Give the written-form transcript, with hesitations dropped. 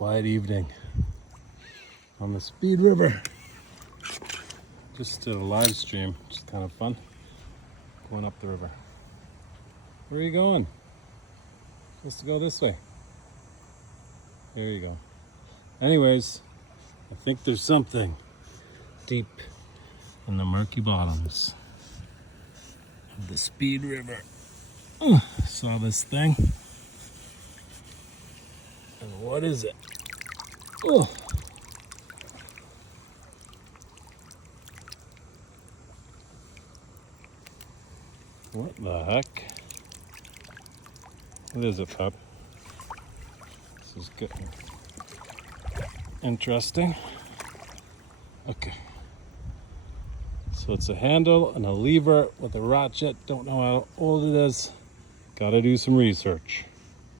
quiet evening on the Speed River. Just did a live stream, which is kind of fun, going up the river. Where are you going? Supposed to go this way. There you go. Anyways, I think there's something deep in the murky bottoms of the Speed River. Saw this thing. And what is it? Oh. What the heck? What is it, pup? This is getting interesting. Okay. So it's a handle and a lever with a ratchet. Don't know how old it is. Gotta do some research.